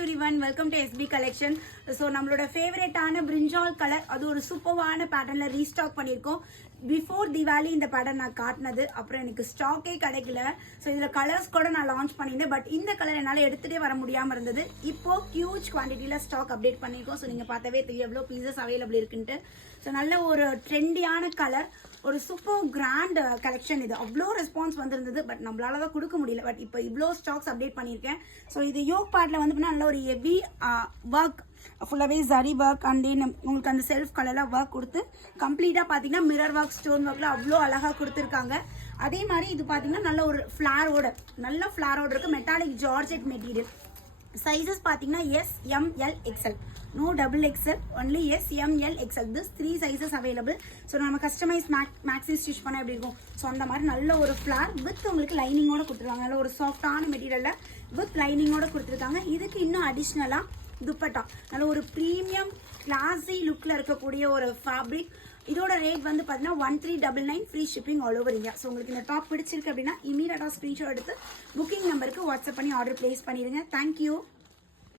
everyone, welcome to SB collection. So நம்மளோட ஃபேவரட்டான பிரிஞ்சால் colour அது ஒரு சூப்பரான பேட்டர்ன்ல ரீஸ்டாக் பண்ணியிருக்கோம். பிஃபோர் திவாலி இந்த பேட்டர்ன் நான் காட்டினது, அப்புறம் எனக்கு ஸ்டாக்கே கிடைக்கல. ஸோ இதில் கலர்ஸ் கூட நான் லான்ச் பண்ணியிருந்தேன், பட் இந்த கலர் என்னால் எடுத்துகிட்டே வர முடியாமல் இருந்தது. இப்போ ஹியூஜ் குவான்டிட்டியில் ஸ்டாக் அப்டேட் பண்ணியிருக்கோம். ஸோ நீங்கள் பார்த்தாவே தெரியும் எவ்வளோ பீசஸ் அவைலபிள் இருக்குன்ட்டு. ஸோ நல்ல ஒரு ட்ரெண்டியான கலர், ஒரு சூப்பர் கிராண்ட் கலெக்ஷன். இது அவ்வளோ ரெஸ்பான்ஸ் வந்திருந்தது, பட் நம்மளால தான் கொடுக்க முடியல. பட் இப்போ இவ்வளோ ஸ்டாக்ஸ் அப்டேட் பண்ணியிருக்கேன். ஸோ இது யோக் பார்ட்டில் வந்து நல்ல ஒரு ஹெவி ஒர்க், ஃபுல்லாகவே ஜரி ஒர்க் அண்ட் தென் உங்களுக்கு அந்த செல்ஃப் கலரில் ஒர்க் கொடுத்து கம்ப்ளீட்டாக பார்த்தீங்கன்னா மிரர் ஒர்க், ஸ்டோன் ஒர்க்கில் அவ்வளோ அழகாக கொடுத்துருக்காங்க. அதே மாதிரி இது பார்த்தீங்கன்னா நல்ல ஒரு ஃப்ளாரோட இருக்குது. Metallic georgette material. சைஸஸ் பார்த்தீங்கன்னா S, M, L, XL. No double XL, only S, M, L, XL. This 3 sizes available. So நம்ம கஸ்டமைஸ் மேக்ஸி ஸ்டிச் பண்ண எப்படி இருக்கும், ஸோ அந்த மாதிரி நல்ல ஒரு ஃப்ளார் வித் உங்களுக்கு லைனிங்கோட கொடுத்துருக்காங்க. நல்ல ஒரு சாஃப்டான மெட்டீரியலில் வித் லைனிங்கோட கொடுத்துருக்காங்க. இதுக்கு இன்னும் அடிஷ்னலாக துப்பட்டா, நல்ல ஒரு ப்ரீமியம் கிளாஸி லுக்கில் இருக்கக்கூடிய ஒரு ஃபேப்ரிக். இதோட ரேட் வந்து பார்த்தீங்கன்னா 1399, free shipping all over India. So உங்களுக்கு இந்த டாப் பிடிச்சிருக்கு அப்படின்னா இமீடியட்டாக ஸ்க்ரீன்ஷாட் எடுத்து புக்கிங் நம்பருக்கு வாட்ஸ்அப் பண்ணி ஆர்டர் பிளேஸ் பண்ணிடுங்க. தேங்க்யூ.